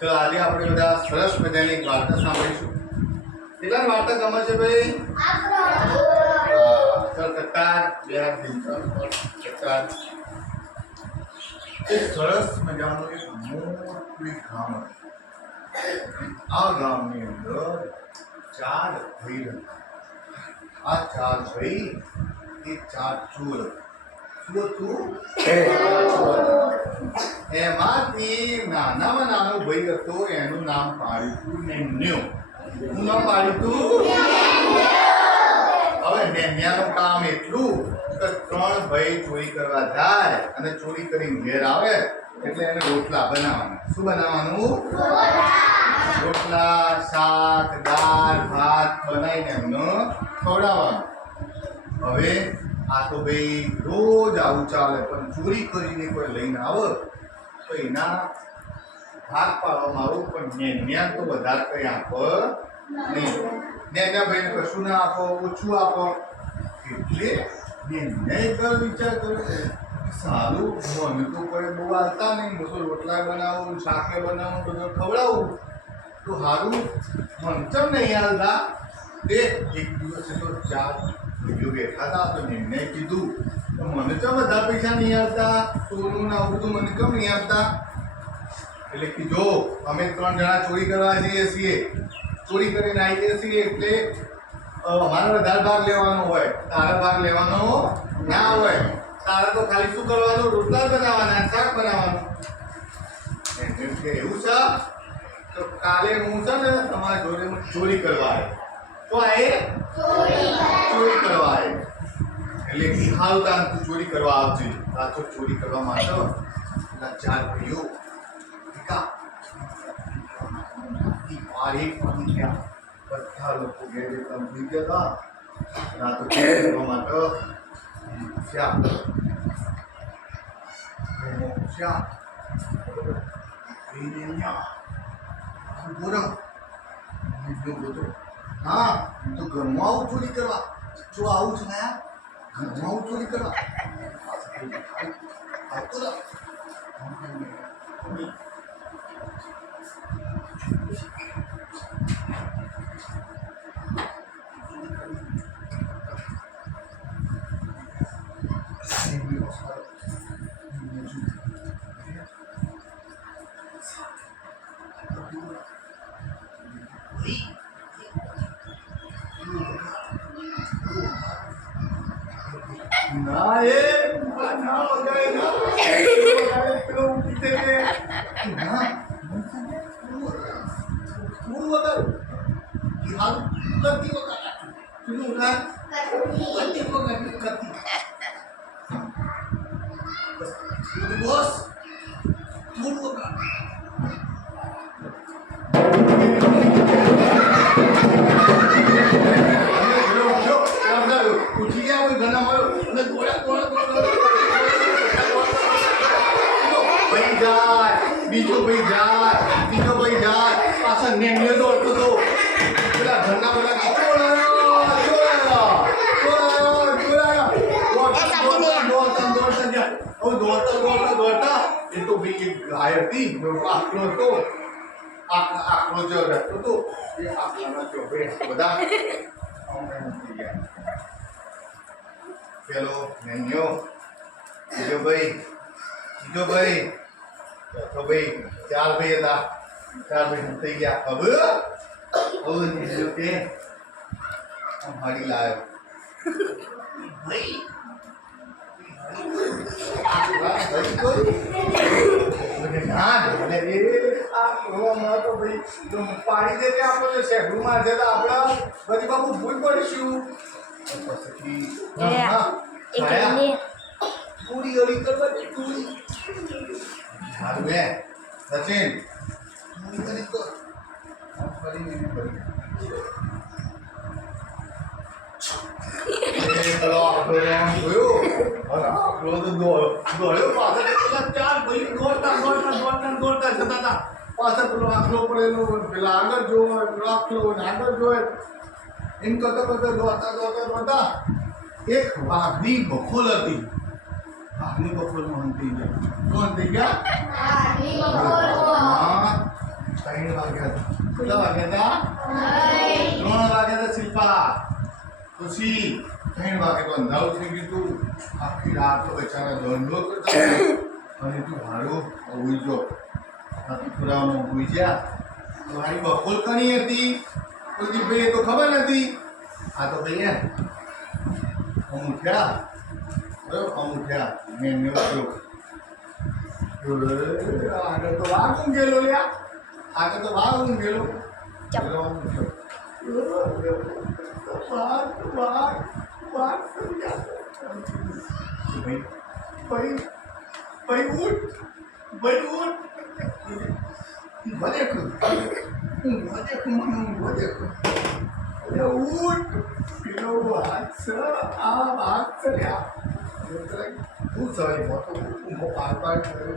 ચલો આજે આપણે બધા સરસ મજાની એક વાર્તા સાંભળીશું. કેટલા વાર્તા ગમે છે ભાઈ? ચલ કટાર બે હાથ કટાર. એક સરસ મજાનું એક મોટું ગામ હતું. આ ગામની અંદર ચાર ભાઈ હતા. આ ચાર ભાઈ એ ચાર ચોર. શું હતું? એમાંથી નાનામાં નાનો ભાઈ હતો, એનું નામ પાડ્યું હતું નેન્યો. શું નામ પાડ્યું હતું? હવે નેન્યાનું કામ એટલું કે ત્રણ ભાઈ ચોરી કરવા જાય અને ચોરી કરીને ઘેર આવે એટલે એને રોટલા બનાવવાના. શું બનાવવાનું? રોટલા, શાક, દાળ, ભાત બનાવીને એમને ખવડાવવાનું. હવે આ તો ભાઈ રોજ આવું ચાલે, પણ ચોરી કરીને કોઈ લઈને આવે તો એના ભાગ પાડવામાં આવું. પણ નેન્યા તો વધારે કંઈ આપો નહીં. નેન્યા ભાઈને કશું ના આપો, ઓછું આપો. એટલે નેન્યાએ વિચાર કર્યો સારું, મને તો કોઈ બહુ આવતા નહીં, હું તો રોટલા બનાવું, શાકે બનાવું, બધું ખવડાવું તો સારું. મને ચમ નહીં આવતા. તે એક દિવસે તો ચાર ભાઈઓ બેઠા હતા તો એમને કીધું મને તો બધા પૈસા નહીં આવતા, ચોરનું ને આવું બધું મને કેમ નહીં આવતા? એટલે કીધો અમે ત્રણ જણા ચોરી કરવા જઈએ છીએ, ચોરી કરીને આવીએ છીએ એટલે અમારે વધારે ભાગ લેવાનો હોય, તારે ભાગ લેવાનો ના હોય. તારે તો ખાલી શું કરવાનું? રોટલા બનાવવાના, શાક બનાવવાનું. એવું છે તો કાલે હું છે ને તમારા જોડે ચોરી કરવા આવ્યો. તો આ ચોરી કરવા આવે એટલે સારું તાર તું ચોરી કરવા આવજે. આ તો ચોરી કરવા માટે એના ચાર ભાઈઓ બધા લોકો ઘેર એકદમ થઈ ગયા હતા. આ તો ચોરી કરવા માટે હા તો ઘરમાં આવું ચોરી કરવા. જો આવું છે ને ઘરમાં આવું ચોરી કરવા આવતો ના એ ના વગાડે ના પેલો ઉઠી કે ના હું વગાડું કે હાલ કરતી વગાડ પેલું ના કરતી વગાડ કરતી બોસ તું વગાડ. ઉઠી ગયા કોઈ ઘણા મળ્યો અને ભાઈ જાય, બીજો ભાઈ જાય, ત્રીજો ભાઈ જાય, પાછળ નેન્યો દોડતો હતો. પેલા ઘરના બધા દોડતા એ તો ભાઈ એક ગાય હતી, આખલો હતો, આખલો જો રહેતો હતો એ આખલાના જો ભાઈ બધા પેલો નેન્યો, બીજો ભાઈ, ત્રીજો ભાઈ, ચોથો ભાઈ, ચાર ભાઈ હતા. ચાર ભાઈ થઈ ગયા. હવે નેન્યો કે હાડી લાવ્યો ભાઈ પાડી દે આપણે શેઠુમાં છે તો આપણા બધી બાબુ ભૂલ પડીશું. પછી પૂરી ગળી કરવાની પૂરી સારું હે સચિન પૂરી કરી તો કરીને પેલો આખલો જોયો આખલો તો દોડ્યો પાછળ. પેલા ચાર ભાઈ દોડતા જતા હતા. પાછળ પેલો આખલો પડેલો, પેલા આગળ જોવો, પેલો આખલો આગળ જોવે. એમ કરતા દોડતા એક વાઘની બખોલ હતી. વાઘની બખોલ કોણ થઈ ગયા? 3 વાગ્યા હતા. કેટલા વાગ્યા હતા? 3 વાગ્યા હતા શિલ્પા. ખુશી 3 વાગે તો અંધારું થઈ ગયું તું. આખી રાત તો બચારા દંડો કરતા અને તું હારું ઉઈ જો પુરાવામાં ઉઈ ગયા. મારી બપોર કણી હતી કુલદીપભાઈ એ તો ખબર નથી. આ તો ભાઈ હમ ઉઠ્યા બરાબર હમ ઉઠ્યા મેં ઉઠ્યો. આગળ તો વાઘ ઊંઘેલો લ્યા. આગળ તો વાઘ ઊંઘેલો. ચલો ઉઠ્યો. ભાઈ ઉઠ ભલે ઉઠ પેલો વાત છે આ વાત કર્યા હું સવારે મોટો ઊંઘો પાર કર્યો.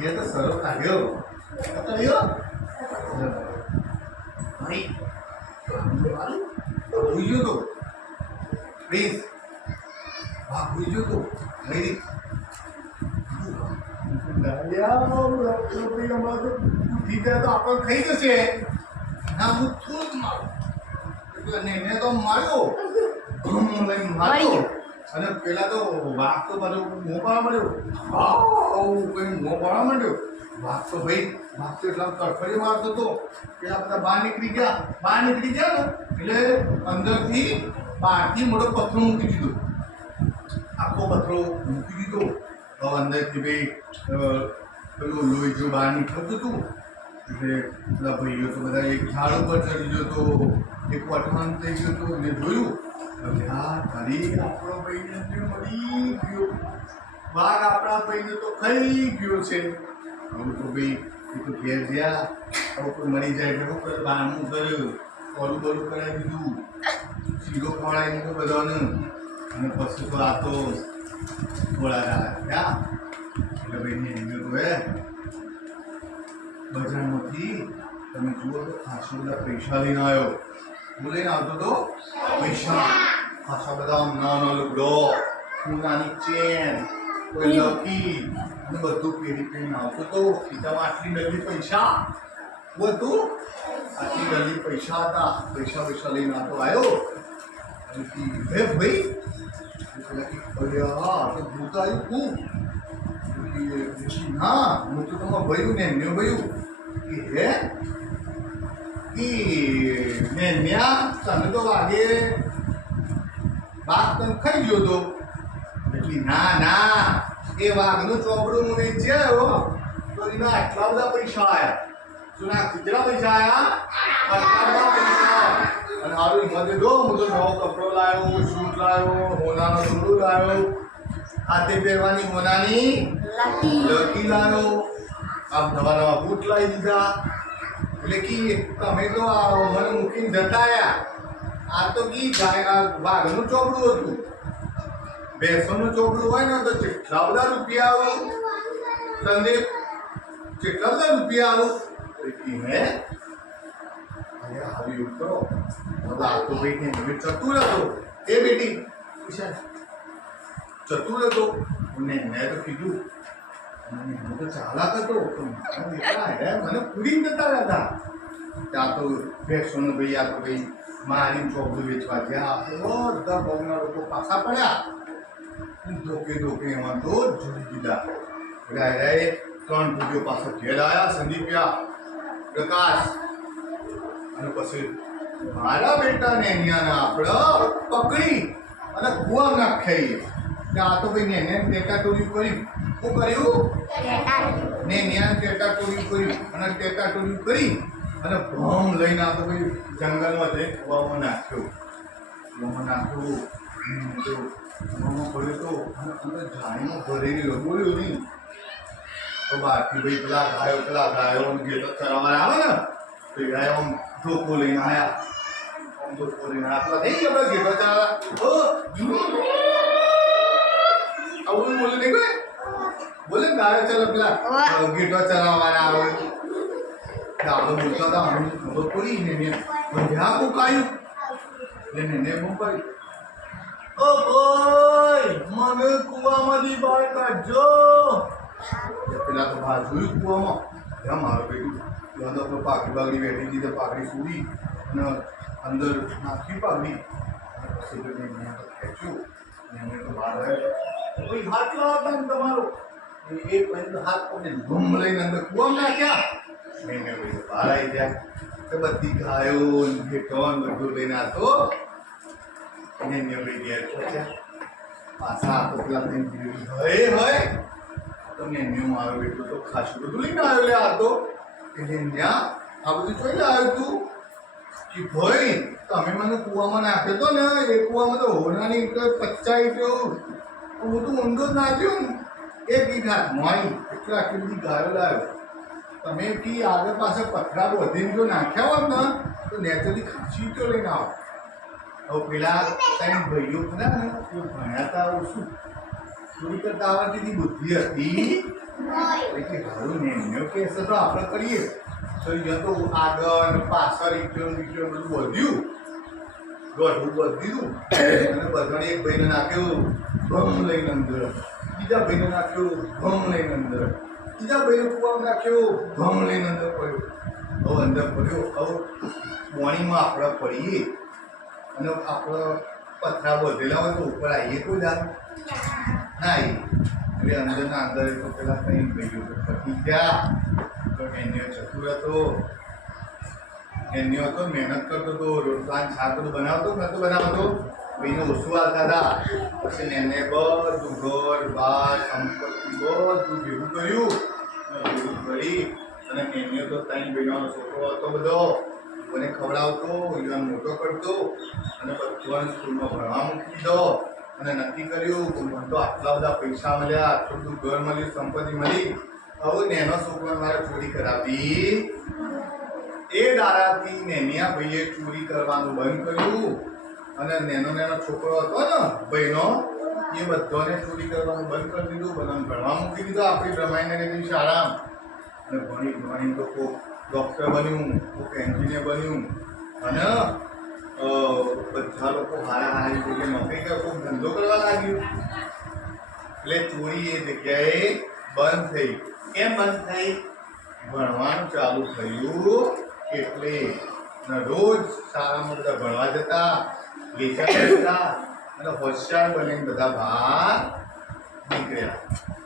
ये तो सरल लाग्यो भाई बुझ्यो तो प्लीज वाह बुझ्यो तो मेरी તો આપણે ખાઈ જશે ના હું થોડું મારું એટલે ને તો માર્યો લઈને માર્યો અને પેલા તો વાઘ તો બધું મોં પાડવા માંડ્યો. કઈ મોં પાડવા માંડ્યો વાઘ તો ભાઈ વાઘ તો એટલા તડફડી મારતો હતો. પેલા બધા બહાર નીકળી ગયા ને એટલે અંદરથી બહારથી મોટો પથ્થર મૂકી દીધો. આખો પથ્થરો મૂકી દીધો. હવે અંદરથી ભાઈ પેલું લોહી જો બહાર નીકળતું હતું એટલે પેલા ભાઈઓ તો બધા એક ઝાડ ઉપર ચડી ગયો હતો. એક વટવાન થઈ ગયો હતો અને જોયું તારી આપણો ભાઈને મળી ગયો. વાઘ આપણા ભાઈને તો ખાઈ ગયો છે. હવે તો ભાઈ એ તો ઘેર ગયા. હવે કોઈ મળી જાય એટલે શું કરે બહારનું કર્યું ઓલું બલું કરાવી દીધું. શીરો ખવડાવી દીધો બધાને અને પછી તો આ તો થોડા ગયા એટલે ભાઈને એમને તો બજારમાંથી તમે જુઓ તો ખાસો બધા પૈસા લઈને આવ્યો. હું લઈને આવતો તો પૈસા ખાસા બધા નાનો લુગડો સોનાની ચેન કોઈ લકી અને બધું પહેરી પહેરીને આવતો તો. ખીચામાં આટલી ડગલી પૈસા બધું આટલી ડગલી પૈસા હતા. પૈસા લઈને આવતો આવ્યો અને હે ભાઈ હા તો ભૂત આવ્યું ખૂબ હા હું તો તમારે ભયું ને એમને ભયું કે હે ને ન્યા તમે તો વાગે વાઘ તમે ખાઈ ગયો તો એટલે ના એ વાઘનું ચોપડું હું વેચ્યો તો એના આટલા બધા પૈસા આવ્યા. શું ના કેટલા પૈસા આવ્યા? આટલા બધા પૈસા. અને હારું હિંમતે દો હું તો નવો કપડો લાવ્યો, શૂટ લાવ્યો, હોનાનો ચૂડું લાવ્યો, હાથે પહેરવાની હોનાની લકી લાવ્યો, આમ નવા બૂટ લાવી દીધા. એટલે કે તમે તો મને મૂકીને જતા આવ્યા. આ તો કી વાઘનું ચોપડું હતું. ભેંસોનું ચોપડું હોય ને તો કેટલા બધા રૂપિયા આવો સંદીપ, કેટલા બધા રૂપિયા આવો હે અરે આવી કરો. હવે આ તો ભાઈ ચતુર હતો એ બેટી ચતુર હતો ને મેં તો કીધું હું તો ચાલાક હતો મને પૂરી જતા હતા. ત્યાં તો ભેંસોનું ભાઈ આ તો ભાઈ મારી ચોપડું વેચવા ગયા. બધા ગામના લોકો પાછા પડ્યા. ધોકે એમાં તો જોડી દીધા. રાય 3 પૂજો પાછા ઘેર આવ્યા સંદીપ્યા પ્રકાશ અને પછી મારા બેટાને અહીંયાના આપણે પકડી અને કુવા નાખાઈએ. આ તો ભાઈ ને ટેટાટોરી કર્યું. શું કર્યું? ને ન્યા ટેટાટોરી કર્યું અને ટેટાટોરી કરી અને ભમ લઈને આ તો ભાઈ જંગલમાં જઈ કુવામાં નાખ્યો. કૂવામાં નાખ્યું તો કૂવામાં પડ્યો તો અને અંદર જાળીમાં ભરેલી બોલ્યું નહીં તો બહારથી ભાઈ પેલા ગાયો જે તો ચરાવવા આવે ને તો એ ગાયો આમ ધોકો લઈને આવ્યા આમ ધોકો લઈને આવ્યા નહીં આપણે ઘેટો ચરાવવા આવું બોલે નહીં કોઈ બોલે ગાયો ચાલો પેલા ઘેટો ચરાવવાના આવે આપણે બોલતા હતા અમને ખબર પડી ને બંધ્યા કોકાયું એટલે ને બહુ કરી ઓ ભાઈ મને કુવામાંથી બહાર કાઢજો પેલા તો બહાર જોયું કુવામાં ત્યાં મારું બેટું ત્યાં તો પાઘડી બાગડી બેઠી હતી તો પાઘડી સુડી અને અંદર નાખી પાઘડી પછી તો મેં ખેંચ્યું એને તો બહાર આવ્યો કોઈ હાથ લાવતા ને તમારો એ પછી હાથ પકડી ધૂમ લઈને અંદર કુવામાં નાખ્યા મેં ભાઈ બહાર આવી ગયા તો બધી ગાયો ઘેટો બધું લઈને આવતો અને ભાઈ ઘેર પહોંચ્યા પાછા તો પેલા હોય તમને ન્યૂ મારો બેટું તો ખાસું બધું લઈને આવ્યો લે આ તો એટલે ત્યાં આ બધું જોઈ લાવ્યું તું કે ભાઈ તમે મને કૂવામાં નાખ્યો તો ને એ કૂવામાં તો હોનાની ઈંટો 50 ઈંટો હું તો ઊંધો જ નાખ્યું એક ઈંટ હાથમાં એટલે આટલી બધી ગાયો લાવ્યો તમે કી આગળ પાછળ પથરા વધીને જો નાખ્યા હોત ને તો નેચરલી ખાસી ઈંટો લઈને આવો હવે પેલા ત્રણ ભાઈઓ ખરા ને એ ભણ્યા હતા ઓછું ચોરી કરતા આવડતી બુદ્ધિ હતી એટલે હારું ને કેસ તો આપણે કરીએ તો તો આગળ પાછળ બધું વધ્યું ગઢું બધ્યું અને બધાને એક ભાઈને નાખ્યું ભમ લઈને અંદર બીજા ભાઈને નાખ્યું ભમ લઈને અંદર બીજા ભાઈને કુવામાં નાખ્યો ભમ લઈને અંદર પડ્યો હવે અંદર પડ્યો હવે પાણીમાં આપણે પડીએ અને આપણે પથરા બધેલા હોય તો ઉપર આવીએ કોઈ દાર ના એટલે અંદરના અંદર તો પેલા કંઈ ગયું પતી ગયા તો એન્યો ચતુર હતો એન્યો હતો મહેનત કરતો હતો રોટલા શાક બધું બનાવતો નતો બનાવતો ભાઈને ઓછું આવતા હતા પછી એને બધું ઘર બાર સંપત્તિ બધું ભેગું કર્યું ભેગું કરી અને એન્યો તો ત્રણ ભાઈનો છોકરો હતો બધો મને ખવડાવતો યુવાન મોટો કરતો અને બધાને સ્કૂલમાં ભણવા મૂકી દીધો અને નક્કી કર્યું કે મને તો આટલા બધા પૈસા મળ્યા આટલું બધું ઘર મળ્યું સંપત્તિ મળી હવે નેનો છોકરો મારે ચોરી કરાવી એ દાડાથી નેનિયા ભાઈએ ચોરી કરવાનું બંધ કર્યું અને નેનો છોકરો હતો ને ભાઈનો એ બધાને ચોરી કરવાનું બંધ કરી દીધું બધાને ભણવા મૂકી દીધો આપણી બ્રહ્માઈની શાળામાં અને ભણી તો કોઈક ડૉક્ટર બન્યું કોઈક એન્જિનિયર બન્યું અને બધા લોકો હારી જગ્યાએ નોકરી કરે કોઈ ધંધો કરવા લાગ્યું એટલે ચોરી એ જગ્યાએ બંધ થઈ કેમ બંધ થઈ ભણવાનું ચાલુ થયું એટલે રોજ શાળામાં બધા ભણવા જતા લેખા કરતા અને હોશિયાર બનીને બધા બહાર નીકળ્યા